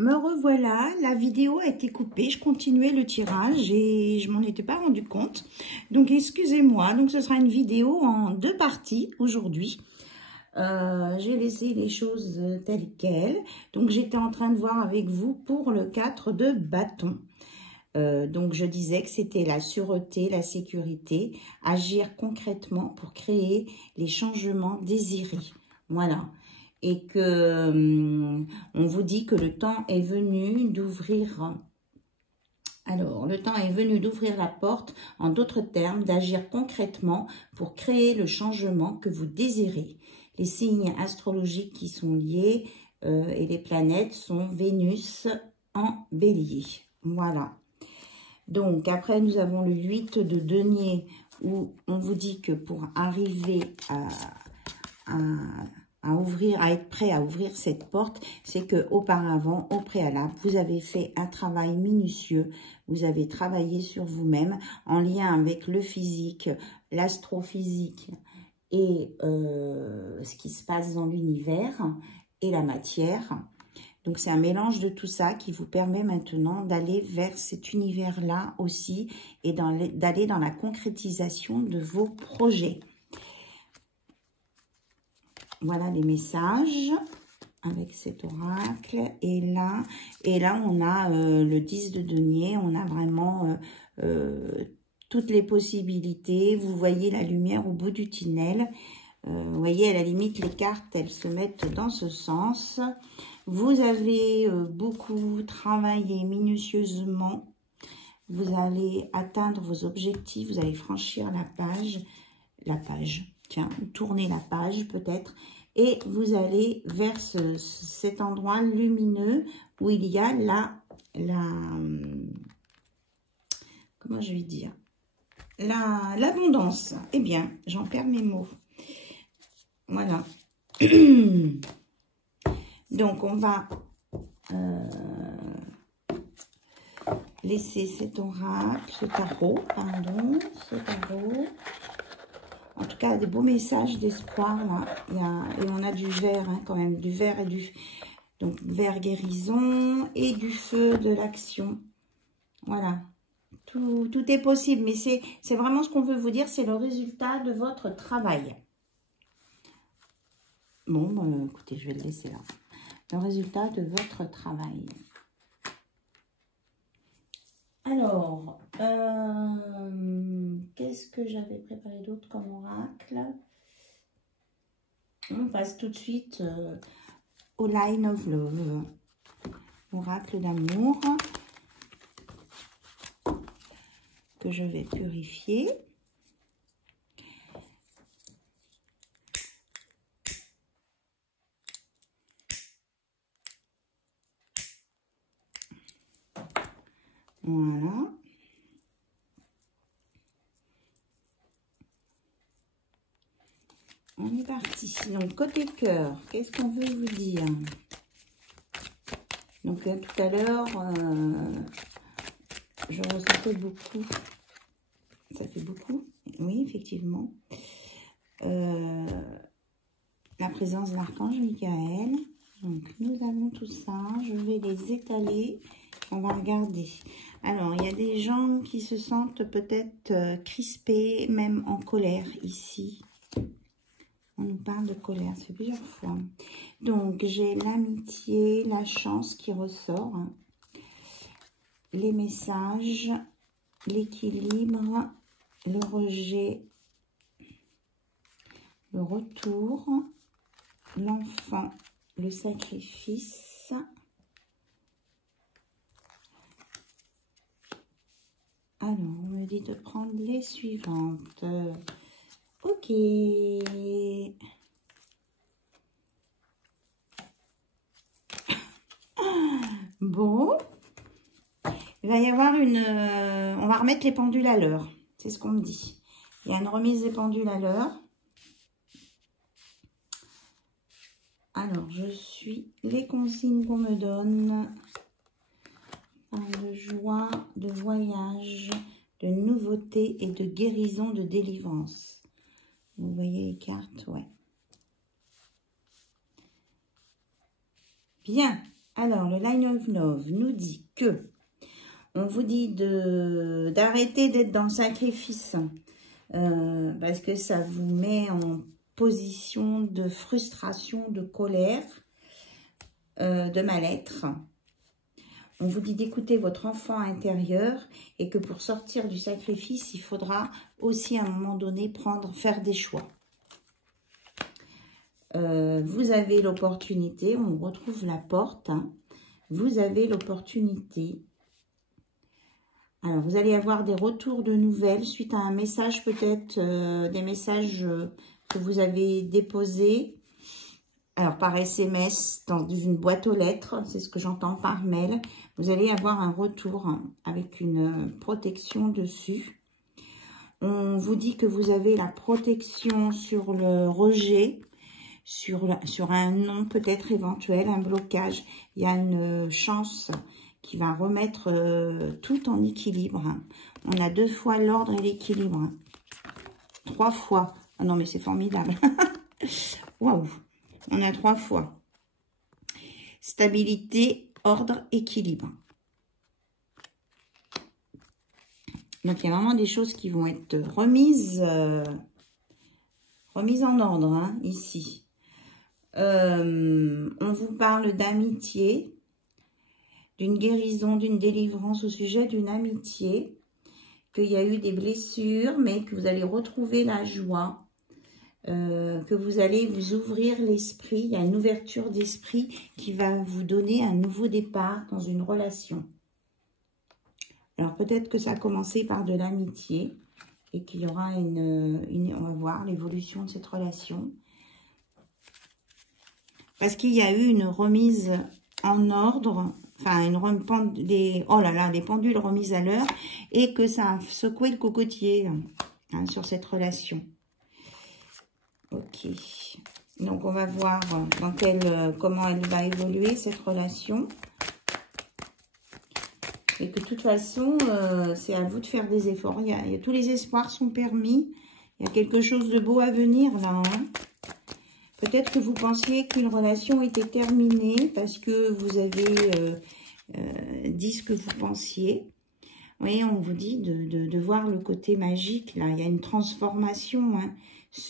Me revoilà, la vidéo a été coupée, je continuais le tirage et je m'en étais pas rendu compte. Donc excusez-moi, donc ce sera une vidéo en 2 parties aujourd'hui. J'ai laissé les choses telles quelles. Donc j'étais en train de voir avec vous pour le 4 de bâton. Donc je disais que c'était la sûreté, la sécurité, agir concrètement pour créer les changements désirés. Voilà. Et que on vous dit que le temps est venu d'ouvrir. Alors, le temps est venu d'ouvrir la porte, en d'autres termes, d'agir concrètement pour créer le changement que vous désirez. Les signes astrologiques qui sont liés et les planètes sont Vénus en bélier. Voilà. Donc, après, nous avons le 8 de denier où on vous dit que pour arriver à être prêt à ouvrir cette porte, c'est que auparavant, au préalable, vous avez fait un travail minutieux, vous avez travaillé sur vous-même en lien avec le physique, l'astrophysique et ce qui se passe dans l'univers et la matière. Donc, c'est un mélange de tout ça qui vous permet maintenant d'aller vers cet univers-là aussi et d'aller dans la concrétisation de vos projets. Voilà les messages avec cet oracle. Et là on a le 10 de denier. On a vraiment toutes les possibilités. Vous voyez la lumière au bout du tunnel. Vous voyez, à la limite, les cartes, elles se mettent dans ce sens. Vous avez beaucoup travaillé minutieusement. Vous allez atteindre vos objectifs. Vous allez franchir la page. Tiens, tournez la page peut-être. Et vous allez vers cet endroit lumineux où il y a comment je vais dire, l'abondance. Eh bien, j'en perds mes mots. Voilà. Donc, on va laisser cet oracle, ce tarot. En tout cas, des beaux messages d'espoir, là. Et on a du vert, hein, quand même. Du vert et du... Donc, vert guérison et du feu de l'action. Voilà. Tout est possible. Mais c'est vraiment ce qu'on veut vous dire. C'est le résultat de votre travail. Bon, écoutez, je vais le laisser là. Le résultat de votre travail. Alors, qu'est-ce que j'avais préparé d'autre comme oracle? On passe tout de suite au Line of Love. Oracle d'amour que je vais purifier. Voilà. On est parti. Donc, côté cœur, qu'est-ce qu'on veut vous dire? Donc, tout à l'heure, je ressentais beaucoup. Ça fait beaucoup? Oui, effectivement. La présence de l'archange Michael. Donc, nous avons tout ça. Je vais les étaler. On va regarder. Alors, il y a des gens qui se sentent peut-être crispés, même en colère ici. On nous parle de colère, c'est plusieurs fois. Donc, j'ai l'amitié, la chance qui ressort. Les messages, l'équilibre, le rejet, le retour, l'enfant, le sacrifice. Alors, on me dit de prendre les suivantes. Ok. Bon. Il va y avoir on va remettre les pendules à l'heure. C'est ce qu'on me dit. Il y a une remise des pendules à l'heure. Alors, je suis les consignes qu'on me donne. De joie, de voyage, de nouveauté et de guérison, de délivrance. Vous voyez les cartes, ouais. Bien. Alors, le Line of Love nous dit que, on vous dit d'arrêter d'être dans le sacrifice, parce que ça vous met en position de frustration, de colère, de mal-être. On vous dit d'écouter votre enfant intérieur et que pour sortir du sacrifice, il faudra aussi à un moment donné faire des choix. Vous avez l'opportunité, on retrouve la porte, hein. Vous avez l'opportunité. Alors, vous allez avoir des retours de nouvelles suite à un message, peut-être des messages que vous avez déposés. Alors, par SMS, dans une boîte aux lettres, c'est ce que j'entends par mail. Vous allez avoir un retour avec une protection dessus. On vous dit que vous avez la protection sur le rejet, sur un non peut-être éventuel, un blocage. Il y a une chance qui va remettre tout en équilibre. On a 2 fois l'ordre et l'équilibre. 3 fois. Ah non, mais c'est formidable. Waouh. On a 3 fois. Stabilité, ordre, équilibre. Donc, il y a vraiment des choses qui vont être remises en ordre, hein, ici. On vous parle d'amitié, d'une guérison, d'une délivrance au sujet d'une amitié, qu'il y a eu des blessures, mais que vous allez retrouver la joie, que vous allez vous ouvrir l'esprit. Il y a une ouverture d'esprit qui va vous donner un nouveau départ dans une relation. Alors peut-être que ça a commencé par de l'amitié et qu'il y aura on va voir l'évolution de cette relation. Parce qu'il y a eu une remise en ordre, enfin des pendules remises à l'heure et que ça a secoué le cocotier hein, sur cette relation. Ok, donc on va voir comment elle va évoluer cette relation. Et que de toute façon, c'est à vous de faire des efforts. Tous les espoirs sont permis. Il y a quelque chose de beau à venir là. Hein. Peut-être que vous pensiez qu'une relation était terminée parce que vous avez dit ce que vous pensiez. Vous voyez, on vous dit de voir le côté magique. Là, il y a une transformation hein,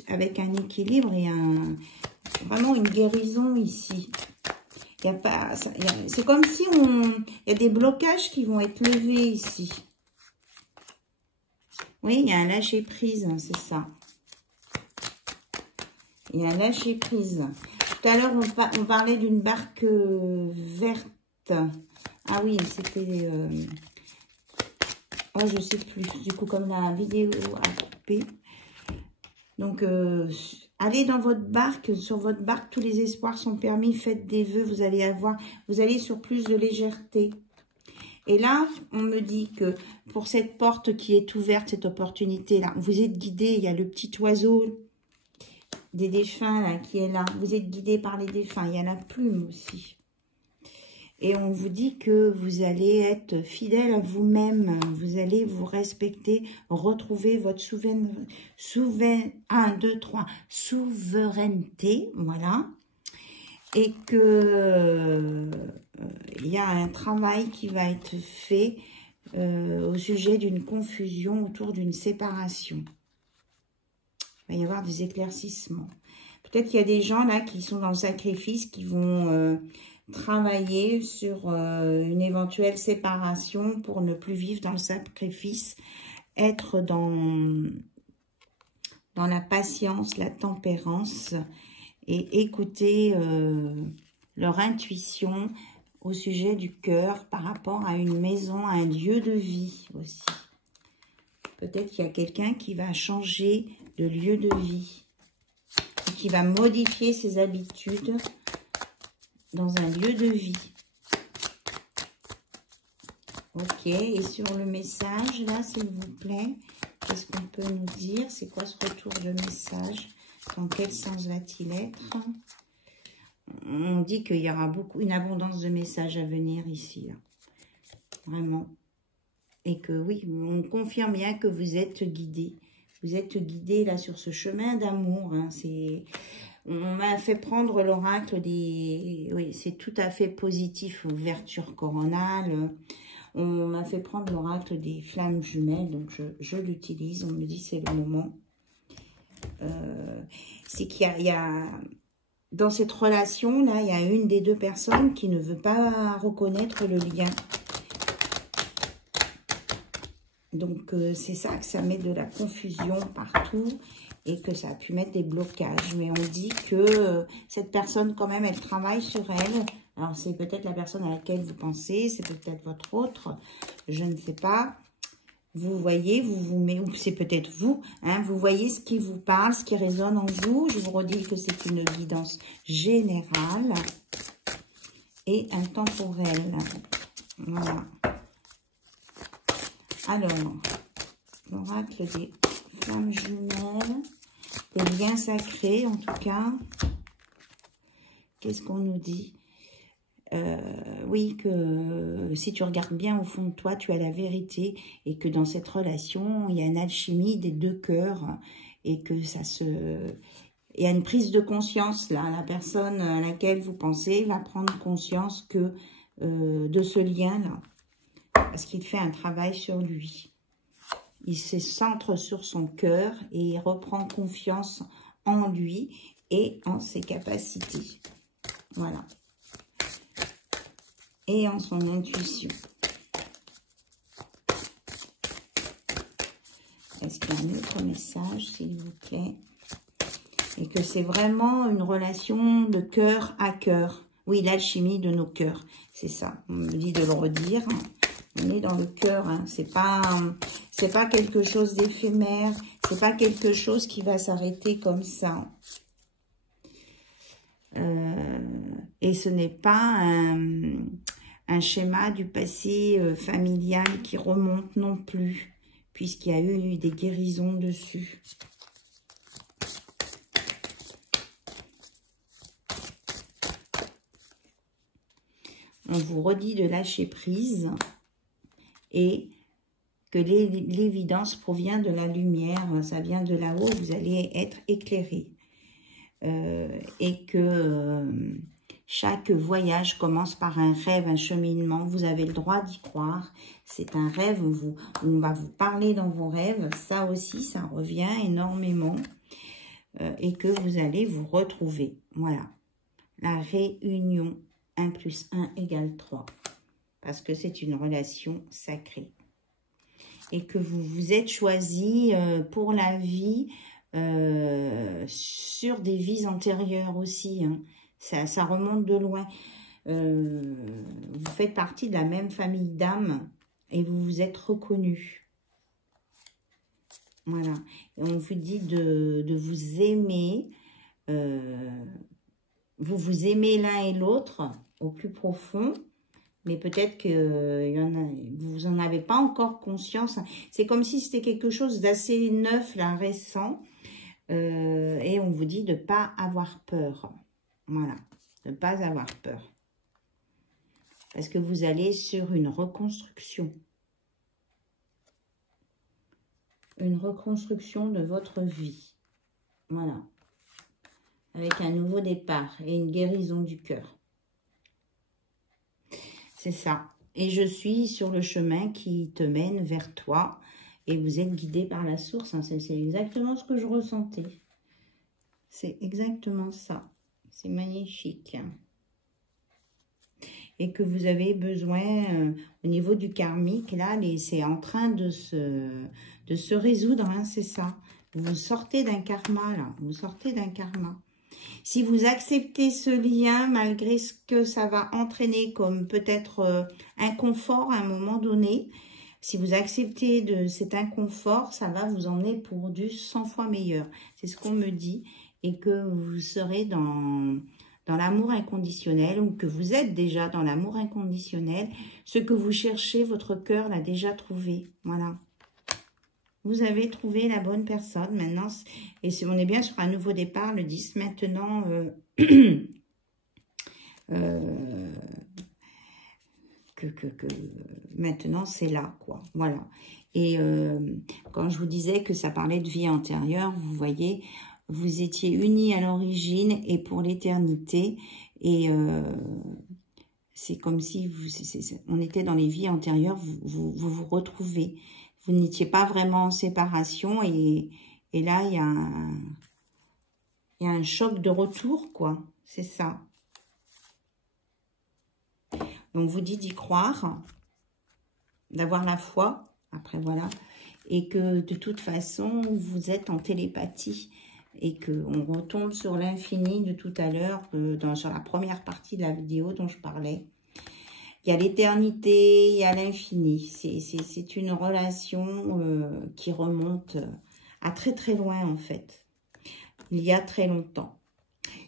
avec un équilibre et vraiment une guérison ici. C'est comme si il y a des blocages qui vont être levés ici. Oui, il y a un lâcher prise, hein, c'est ça. Il y a un lâcher prise. Tout à l'heure, on parlait d'une barque verte. Ah oui, c'était... oh, je sais plus. Du coup, comme la vidéo a coupé. Donc, allez dans votre barque. Sur votre barque, tous les espoirs sont permis. Faites des vœux. Vous allez sur plus de légèreté. Et là, on me dit que pour cette porte qui est ouverte, cette opportunité-là, vous êtes guidé. Il y a le petit oiseau des défunts là, qui est là. Vous êtes guidé par les défunts. Il y a la plume aussi. Et on vous dit que vous allez être fidèle à vous-même. Vous allez vous respecter, retrouver votre souveraineté. Voilà. Et que il y a un travail qui va être fait au sujet d'une confusion autour d'une séparation. Il va y avoir des éclaircissements. Peut-être qu'il y a des gens là qui sont dans le sacrifice, qui vont travailler sur une éventuelle séparation pour ne plus vivre dans le sacrifice, être dans la patience, la tempérance et écouter leur intuition au sujet du cœur par rapport à une maison, à un lieu de vie aussi. Peut-être qu'il y a quelqu'un qui va changer de lieu de vie, et qui va modifier ses habitudes dans un lieu de vie. Ok, et sur le message, là, s'il vous plaît, qu'est-ce qu'on peut nous dire? C'est quoi ce retour de message? Dans quel sens va-t-il être? On dit qu'il y aura une abondance de messages à venir ici, là. Vraiment. Et que oui, on confirme bien que vous êtes guidé. Vous êtes guidé là sur ce chemin d'amour. Hein. On m'a fait prendre l'oracle des... Oui, c'est tout à fait positif, ouverture coronale. On m'a fait prendre l'oracle des flammes jumelles, donc je l'utilise. On me dit c'est le moment. C'est qu'il y a... Dans cette relation-là, il y a une des deux personnes qui ne veut pas reconnaître le lien. Donc, c'est ça que ça met de la confusion partout et que ça a pu mettre des blocages. Mais on dit que cette personne, quand même, elle travaille sur elle. Alors, c'est peut-être la personne à laquelle vous pensez, c'est peut-être votre autre, je ne sais pas. Vous voyez, ou c'est peut-être vous, hein, vous voyez ce qui vous parle, ce qui résonne en vous. Je vous redis que c'est une guidance générale et intemporelle. Voilà. Alors, l'oracle des flammes jumelles, des liens sacrés en tout cas. Qu'est-ce qu'on nous dit? Oui, que si tu regardes bien au fond de toi, tu as la vérité et que dans cette relation, il y a une alchimie des deux cœurs et que ça se... Il y a une prise de conscience là. La personne à laquelle vous pensez va prendre conscience que de ce lien-là parce qu'il fait un travail sur lui. Il se centre sur son cœur et il reprend confiance en lui et en ses capacités. Voilà. Et en son intuition. Est-ce qu'il y a un autre message, s'il vous plaît? Et que c'est vraiment une relation de cœur à cœur. Oui, l'alchimie de nos cœurs. C'est ça. On me dit de le redire. On est dans le cœur. Hein. C'est pas quelque chose d'éphémère. C'est pas quelque chose qui va s'arrêter comme ça. Et ce n'est pas un schéma du passé familial qui remonte non plus, puisqu'il y a eu des guérisons dessus. On vous redit de lâcher prise et que l'évidence provient de la lumière, ça vient de là-haut, vous allez être éclairé. Et que chaque voyage commence par un rêve, un cheminement. Vous avez le droit d'y croire. C'est un rêve, on va vous parler dans vos rêves. Ça aussi, ça revient énormément. Et que vous allez vous retrouver. Voilà. La réunion 1 plus 1 égale 3. Parce que c'est une relation sacrée. Et que vous vous êtes choisi pour la vie sur des vies antérieures aussi. Hein. Ça remonte de loin. Vous faites partie de la même famille d'âmes et vous vous êtes reconnus. Voilà. Et on vous dit de vous aimer. Vous vous aimez l'un et l'autre au plus profond. Mais peut-être que vous n'en avez pas encore conscience. C'est comme si c'était quelque chose d'assez neuf, là, récent. Et on vous dit de ne pas avoir peur. Voilà, de ne pas avoir peur. Parce que vous allez sur une reconstruction. Une reconstruction de votre vie. Voilà. Avec un nouveau départ et une guérison du cœur. C'est ça. Et je suis sur le chemin qui te mène vers toi. Et vous êtes guidé par la source. Hein. C'est exactement ce que je ressentais. C'est exactement ça. C'est magnifique. Et que vous avez besoin, au niveau du karmique, là, c'est en train de se résoudre. Hein, c'est ça. Vous sortez d'un karma, là. Vous sortez d'un karma. Si vous acceptez ce lien, malgré ce que ça va entraîner comme peut-être inconfort à un moment donné, si vous acceptez de cet inconfort, ça va vous emmener pour du 100 fois meilleur. C'est ce qu'on me dit. Et que vous serez dans l'amour inconditionnel ou que vous êtes déjà dans l'amour inconditionnel. Ce que vous cherchez, votre cœur l'a déjà trouvé. Voilà. Vous avez trouvé la bonne personne maintenant. Et on est bien sur un nouveau départ, le 10. Maintenant, maintenant c'est là, quoi. Voilà. Et quand je vous disais que ça parlait de vie antérieure, vous voyez, vous étiez unis à l'origine et pour l'éternité. Et c'est comme si on était dans les vies antérieures, vous retrouvez. Vous n'étiez pas vraiment en séparation et là, il y a un choc de retour, quoi. C'est ça. Donc, vous dites d'y croire, d'avoir la foi, après, voilà, et que de toute façon, vous êtes en télépathie et qu'on retombe sur l'infini de tout à l'heure, sur la première partie de la vidéo dont je parlais. Il y a l'éternité, il y a l'infini. C'est une relation qui remonte à très très loin en fait. Il y a très longtemps.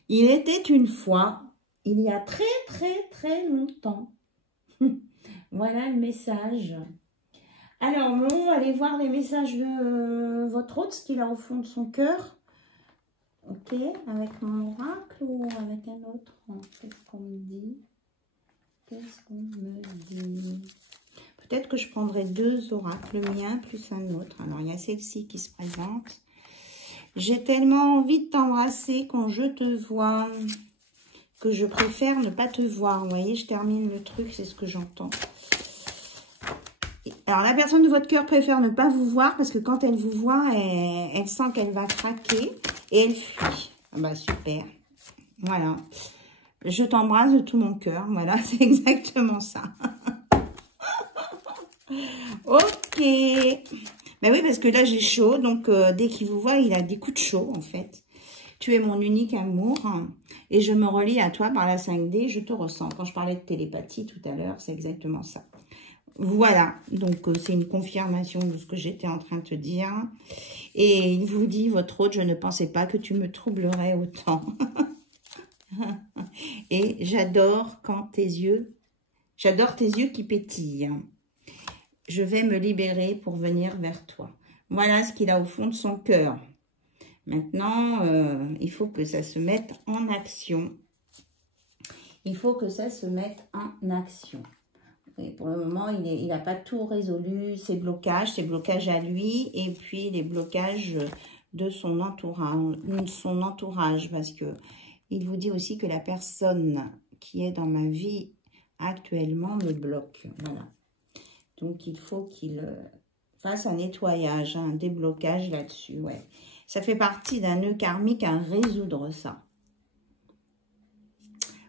Il était une fois, il y a très très très longtemps. Voilà le message. Alors, on va aller voir les messages de votre hôte, ce qu'il a au fond de son cœur. Ok, avec mon oracle ou avec un autre? Qu'est-ce qu'on me dit? Qu'est-ce qu'on me dit? Peut-être que je prendrai 2 oracles, le mien plus un autre. Alors, il y a celle-ci qui se présente. J'ai tellement envie de t'embrasser quand je te vois que je préfère ne pas te voir. Vous voyez, je termine le truc, c'est ce que j'entends. Alors, la personne de votre cœur préfère ne pas vous voir parce que quand elle vous voit, elle sent qu'elle va craquer et elle fuit. Ah bah, super. Voilà. Je t'embrasse de tout mon cœur. Voilà, c'est exactement ça. Ok. Ben oui, parce que là, j'ai chaud. Donc, dès qu'il vous voit, il a des coups de chaud, en fait. Tu es mon unique amour. Et je me relie à toi par la 5D. Je te ressens. Quand je parlais de télépathie tout à l'heure, c'est exactement ça. Voilà. Donc, c'est une confirmation de ce que j'étais en train de te dire. Et il vous dit, votre hôte, je ne pensais pas que tu me troublerais autant. Et j'adore tes yeux qui pétillent. Je vais me libérer pour venir vers toi. Voilà ce qu'il a au fond de son cœur. Maintenant, il faut que ça se mette en action. Il faut que ça se mette en action. Et pour le moment, il n'a pas tout résolu, ses blocages à lui et puis les blocages de son entourage, parce que il vous dit aussi que la personne qui est dans ma vie actuellement me bloque. Voilà. Donc, il faut qu'il fasse un nettoyage, un déblocage là-dessus. Ouais. Ça fait partie d'un nœud karmique à résoudre ça.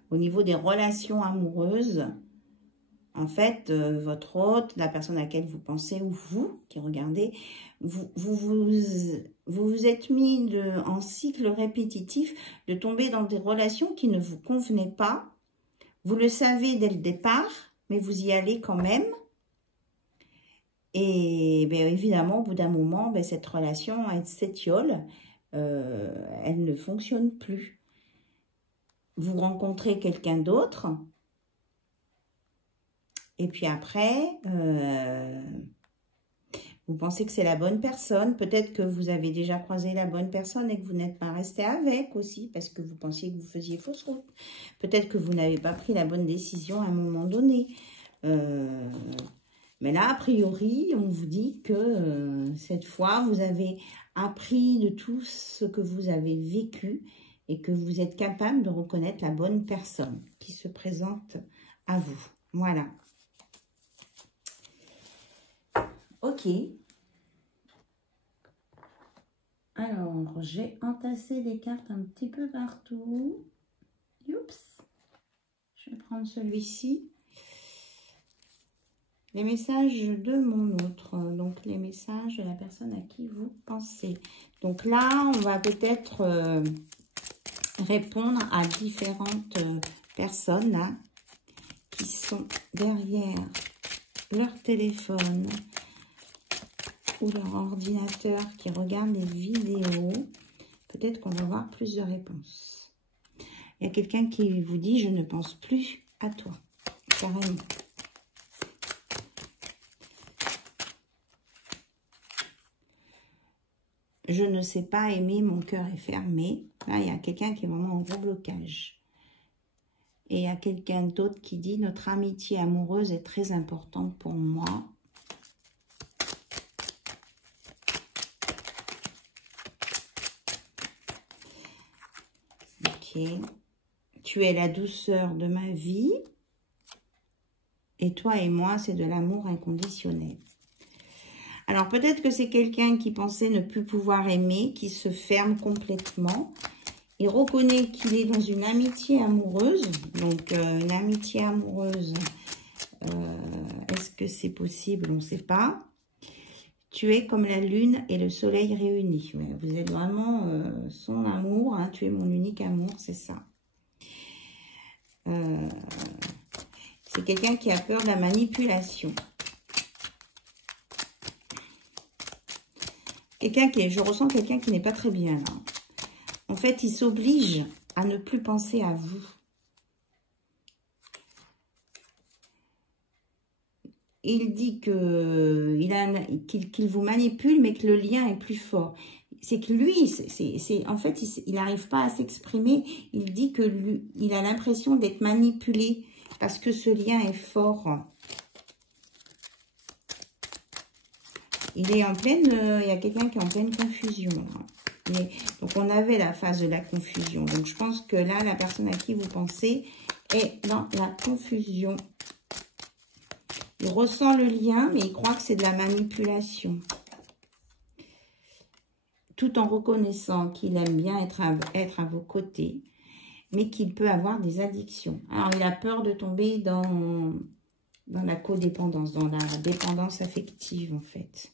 Au niveau des relations amoureuses, en fait, votre hôte, la personne à laquelle vous pensez, ou vous qui regardez, vous vous êtes mis en cycle répétitif de tomber dans des relations qui ne vous convenaient pas. Vous le savez dès le départ, mais vous y allez quand même. Et bien, évidemment, au bout d'un moment, cette relation, elle s'étiole, elle ne fonctionne plus. Vous rencontrez quelqu'un d'autre. Et puis après, vous pensez que c'est la bonne personne. Peut-être que vous avez déjà croisé la bonne personne et que vous n'êtes pas resté avec aussi parce que vous pensiez que vous faisiez fausse route. Peut-être que vous n'avez pas pris la bonne décision à un moment donné. Mais là, a priori, on vous dit que cette fois, vous avez appris de tout ce que vous avez vécu et que vous êtes capable de reconnaître la bonne personne qui se présente à vous. Voilà. Ok. Alors, j'ai entassé des cartes un petit peu partout. Oups. Je vais prendre celui-ci. Les messages de mon autre. Donc, les messages de la personne à qui vous pensez. Donc là, on va peut-être répondre à différentes personnes là, qui sont derrière leur téléphone ou leur ordinateur, qui regardent les vidéos. Peut-être qu'on va voir plus de réponses. Il y a quelqu'un qui vous dit « Je ne pense plus à toi ». Carrément. Je ne sais pas aimer, mon cœur est fermé. Là, il y a quelqu'un qui est vraiment en gros blocage. Et il y a quelqu'un d'autre qui dit « Notre amitié amoureuse est très importante pour moi. » Ok. Tu es la douceur de ma vie. Et toi et moi, c'est de l'amour inconditionnel. Alors, peut-être que c'est quelqu'un qui pensait ne plus pouvoir aimer, qui se ferme complètement. Il reconnaît qu'il est dans une amitié amoureuse. Donc, une amitié amoureuse, est-ce que c'est possible? On ne sait pas. Tu es comme la lune et le soleil réunis. Vous êtes vraiment son amour. Hein, tu es mon unique amour, c'est ça. C'est quelqu'un qui a peur de la manipulation. Je ressens quelqu'un qui n'est pas très bien là. En fait, il s'oblige à ne plus penser à vous. Il dit qu'il vous manipule, mais que le lien est plus fort. C'est que lui, en fait, il n'arrive pas à s'exprimer. Il dit que il a l'impression d'être manipulé parce que ce lien est fort. Il est en pleine, il y a quelqu'un qui est en pleine confusion. Donc, on avait la phase de la confusion. Donc, je pense que là, la personne à qui vous pensez est dans la confusion. Il ressent le lien, mais il croit que c'est de la manipulation. Tout en reconnaissant qu'il aime bien être à vos côtés, mais qu'il peut avoir des addictions. Alors, il a peur de tomber dans la codépendance, dans la dépendance affective, en fait.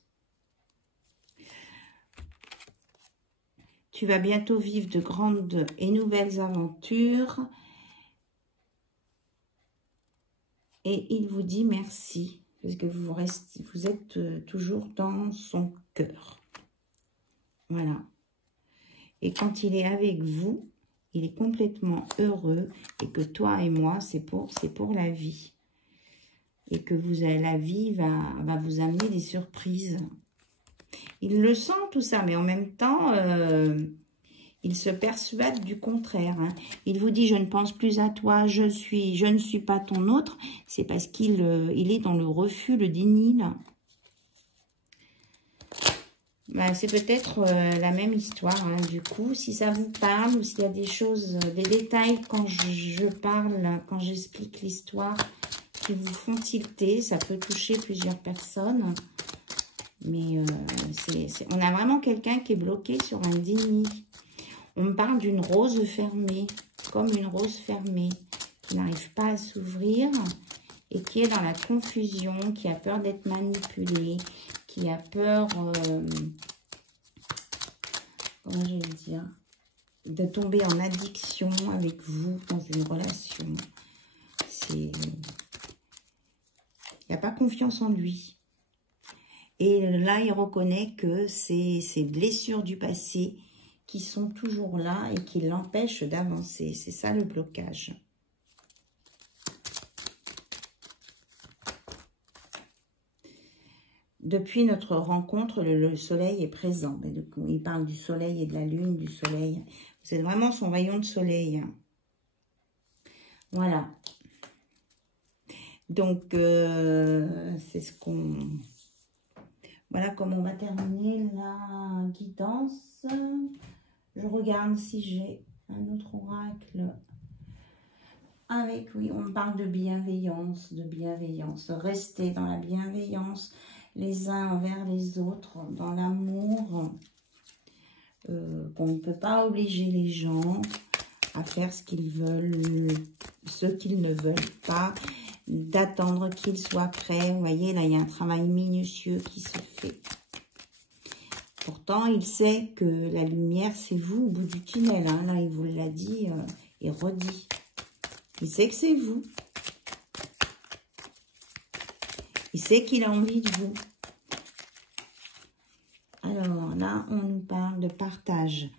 Tu vas bientôt vivre de grandes et nouvelles aventures. Et il vous dit merci, parce que vous êtes toujours dans son cœur. Voilà. Et quand il est avec vous, il est complètement heureux. Et que toi et moi, c'est pour la vie. Et que la vie va vous amener des surprises. Il le sent tout ça, mais en même temps, il se persuade du contraire. Hein. Il vous dit, je ne pense plus à toi, je ne suis pas ton autre. C'est parce qu'il est dans le refus, le déni. Ben, c'est peut-être la même histoire. Hein. Du coup, si ça vous parle ou s'il y a des choses, des détails quand je parle, quand j'explique l'histoire qui vous font tilter, ça peut toucher plusieurs personnes. Mais on a vraiment quelqu'un qui est bloqué sur un déni. On me parle d'une rose fermée, comme une rose fermée, qui n'arrive pas à s'ouvrir et qui est dans la confusion, qui a peur d'être manipulée, qui a peur, comment je vais dire, de tomber en addiction avec vous dans une relation. Il n'y a pas confiance en lui. Et là, il reconnaît que c'est ces blessures du passé qui sont toujours là et qui l'empêchent d'avancer. C'est ça le blocage. Depuis notre rencontre, le soleil est présent. Il parle du soleil et de la lune, du soleil. C'est vraiment son rayon de soleil. Voilà. Donc, c'est ce qu'on... Voilà comment on va terminer la guidance. Je regarde si j'ai un autre oracle. Avec, oui, on parle de bienveillance, Restez dans la bienveillance les uns envers les autres, dans l'amour. Qu'on ne peut pas obliger les gens à faire ce qu'ils veulent, ce qu'ils ne veulent pas, d'attendre qu'ils soient prêts. Vous voyez, là, il y a un travail minutieux qui se fait. Pourtant, il sait que la lumière, c'est vous au bout du tunnel. Hein. Là, il vous l'a dit et redit. Il sait que c'est vous. Il sait qu'il a envie de vous. Alors là, on nous parle de partage.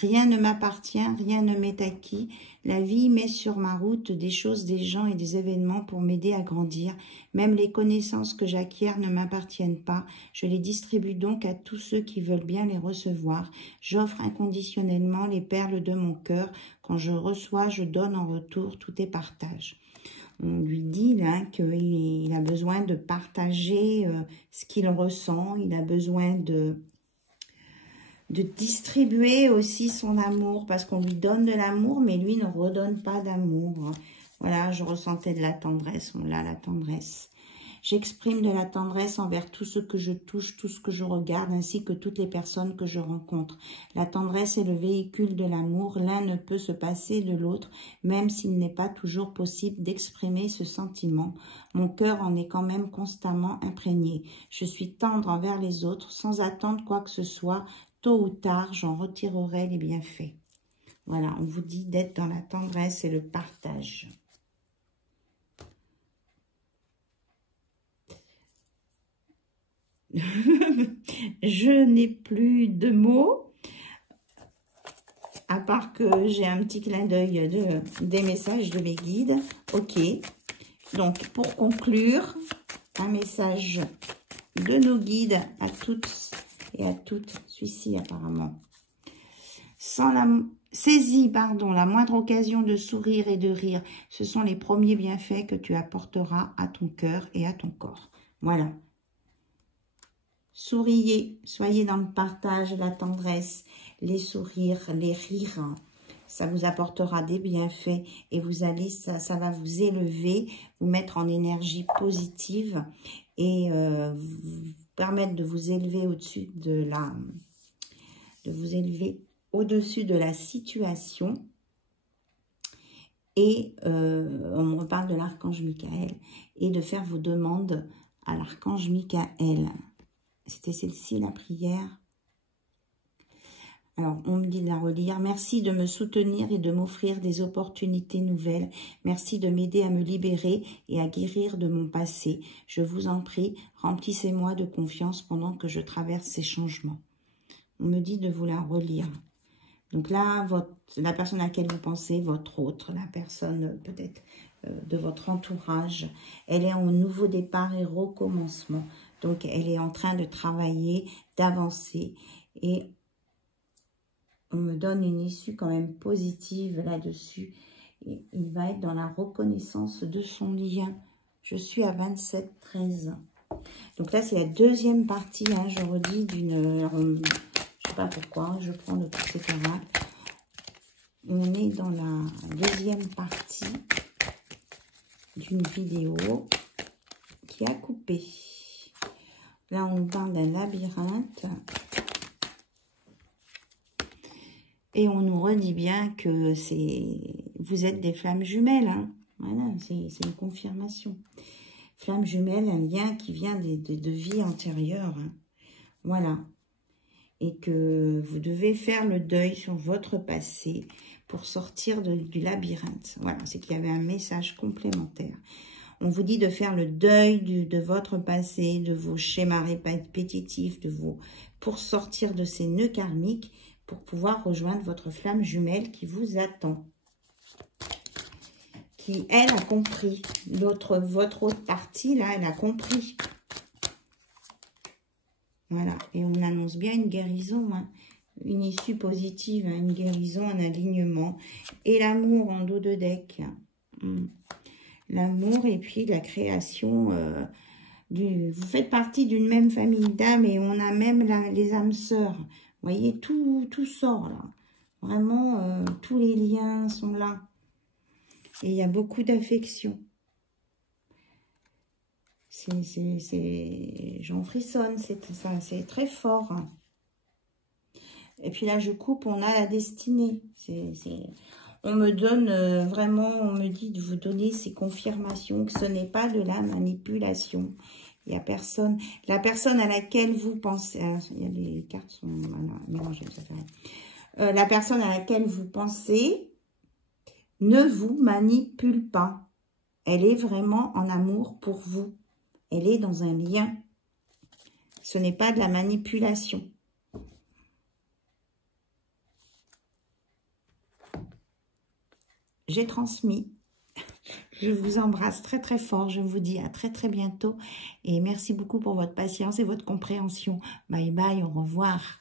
Rien ne m'appartient, rien ne m'est acquis. La vie met sur ma route des choses, des gens et des événements pour m'aider à grandir. Même les connaissances que j'acquiers ne m'appartiennent pas. Je les distribue donc à tous ceux qui veulent bien les recevoir. J'offre inconditionnellement les perles de mon cœur. Quand je reçois, je donne en retour. Tout est partage. On lui dit là qu'il a besoin de partager ce qu'il ressent. Il a besoin de distribuer aussi son amour, parce qu'on lui donne de l'amour, mais lui ne redonne pas d'amour. Voilà, je ressentais de la tendresse, on l'a la tendresse. J'exprime de la tendresse envers tout ce que je touche, tout ce que je regarde, ainsi que toutes les personnes que je rencontre. La tendresse est le véhicule de l'amour, l'un ne peut se passer de l'autre, même s'il n'est pas toujours possible d'exprimer ce sentiment. Mon cœur en est quand même constamment imprégné. Je suis tendre envers les autres, sans attendre quoi que ce soit. Tôt ou tard, j'en retirerai les bienfaits. Voilà, on vous dit d'être dans la tendresse et le partage. Je n'ai plus de mots, à part que j'ai un petit clin d'œil des messages de mes guides. Ok, donc pour conclure, un message de nos guides à toutes et à toutes, celui-ci apparemment. Saisis, la moindre occasion de sourire et de rire. Ce sont les premiers bienfaits que tu apporteras à ton cœur et à ton corps. Voilà. Souriez, soyez dans le partage, la tendresse, les sourires, les rires. Ça vous apportera des bienfaits et vous allez, ça va vous élever, vous mettre en énergie positive et vous permettre de vous élever au-dessus de la, au-dessus de la situation. Et on me reparle de l'archange Michael et de faire vos demandes à l'archange Michael. C'était celle-ci, la prière. Alors, on me dit de la relire. Merci de me soutenir et de m'offrir des opportunités nouvelles. Merci de m'aider à me libérer et à guérir de mon passé. Je vous en prie, remplissez-moi de confiance pendant que je traverse ces changements. On me dit de vous la relire. Donc là, la personne à laquelle vous pensez, votre autre, la personne peut-être de votre entourage, elle est en nouveau départ et recommencement. Donc, elle est en train de travailler, d'avancer et on me donne une issue quand même positive là-dessus. Il va être dans la reconnaissance de son lien. Je suis à 27-13. Donc là, c'est la deuxième partie, hein, je redis, d'une... Je ne sais pas pourquoi, je prends le coup, etc. On est dans la deuxième partie d'une vidéo qui a coupé. Là, on parle d'un labyrinthe. Et on nous redit bien que vous êtes des flammes jumelles. Hein. Voilà, c'est une confirmation. Flamme jumelle, un lien qui vient de vie antérieure. Hein. Voilà. Et que vous devez faire le deuil sur votre passé pour sortir du labyrinthe. Voilà, c'est qu'il y avait un message complémentaire. On vous dit de faire le deuil de votre passé, de vos schémas répétitifs, pour sortir de ces nœuds karmiques, pour pouvoir rejoindre votre flamme jumelle qui vous attend. Qui, elle, a compris. Votre autre partie, là, elle a compris. Voilà. Et on annonce bien une guérison, hein. Une issue positive, hein, une guérison, un alignement. Et l'amour en dos de deck. L'amour et puis la création vous faites partie d'une même famille d'âmes et on a même les âmes sœurs. Vous voyez, tout sort là. Vraiment, tous les liens sont là. Et il y a beaucoup d'affection. J'en frissonne, c'est très fort. Hein. Et puis là, je coupe, on a la destinée. On me donne vraiment, on me dit de vous donner ces confirmations que ce n'est pas de la manipulation. Il n'y a personne. La personne à laquelle vous pensez... les cartes sont mélangées, ça fait rien. La personne à laquelle vous pensez ne vous manipule pas. Elle est vraiment en amour pour vous. Elle est dans un lien. Ce n'est pas de la manipulation. J'ai transmis. Je vous embrasse très très fort. Je vous dis à très très bientôt. Et merci beaucoup pour votre patience et votre compréhension. Bye bye, au revoir.